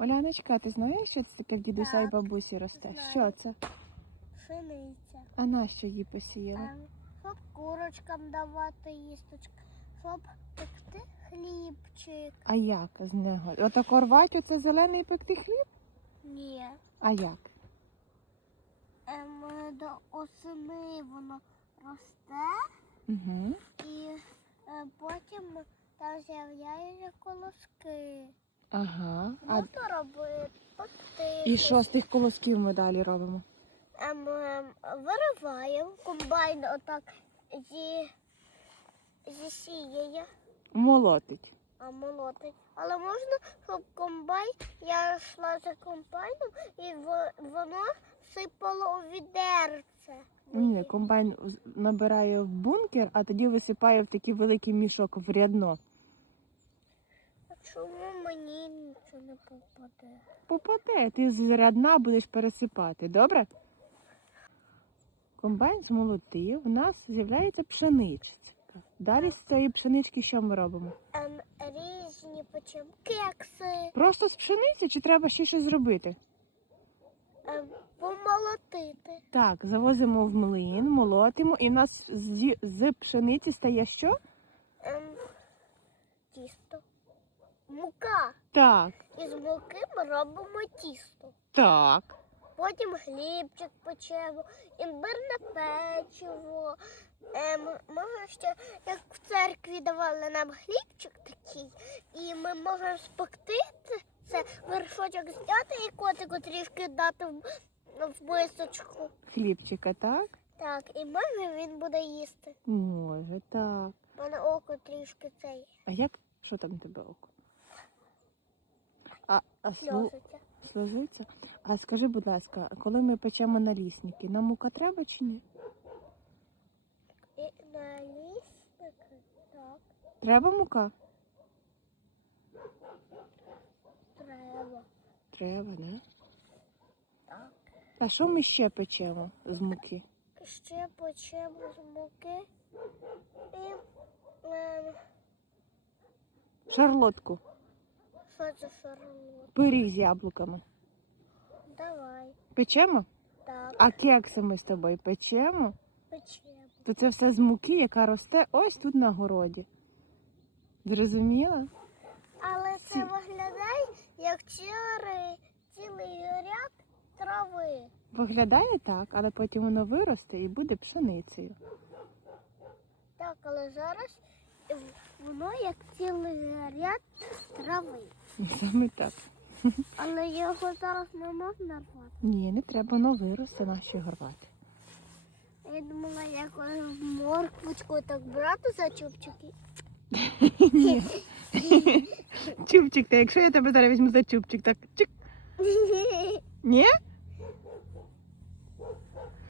Оляночка, ти знаєш, що це таке в дідуся і бабусі росте? знаю. Що це? Пшениця. А на що її посіяли? Ем, Щоб курочкам давати їсточку, щоб пекти хлібчик. А як з нього? Отако рвать оце зелений пекти хліб? Ні. А як? Ем, до осени воно росте Угу. і е, потім там з'являються колоски. Ага. А Можна робити і що з тих колосків ми далі робимо? Ем, ем, вириваємо комбайн отак зі, зісіяє, Молотить. а молотить. Але можна, щоб комбайн, я йшла за комбайном і воно сипало у відерце. Ні, комбайн набирає в бункер, а тоді висипає в такий великий мішок в рядно. Чому мені нічого не попаде? Попаде, ти з рядна будеш пересипати, добре? Комбайн змолотив, в нас з'являється пшеничка. Далі з цієї пшенички що ми робимо? Ем, різні почем кекси, Просто з пшениці чи треба ще щось зробити? ем, помолотити. Так, завозимо в млин, молотимо, і в нас з, з пшениці стає що? Ем, тісто. Так, Із муки ми робимо тісто. так. Потім хлібчик печемо, імбирне печиво. Ем, може ще, як в церкві давали нам хлібчик такий, і ми можемо спекти це, це вершочок зняти і котику трішки дати в, в мисочку. Хлібчика, так? Так, і може він буде їсти. Може, так. У мене око трішки цей А як? Що там тебе око? А, а слу... сльозиться? А скажи, будь ласка, коли ми печемо налісники, нам мука треба чи ні? І на лісники, так, Треба мука? треба. Треба, не? Так. А що ми ще печемо з муки? Ще печемо з муки і ем, Шарлотку, що це шарлот? пиріг з яблуками. Давай. Печемо? Так, А кекси ми з тобою печемо? печемо. То це все з муки, яка росте ось тут на городі. Зрозуміла? Але це Ці- виглядає як цілий, цілий ряд трави. Виглядає так, але потім воно виросте і буде пшеницею. Так, але зараз воно як цілий ряд трави. Саме так. Але його зараз не можна рвати. Ні, не треба, воно виросте, наші горвати. Я думала, як морквочку так брати за чубчики. Ні. Чубчик, та якщо я тебе зараз візьму за чубчик, так чик. Ні?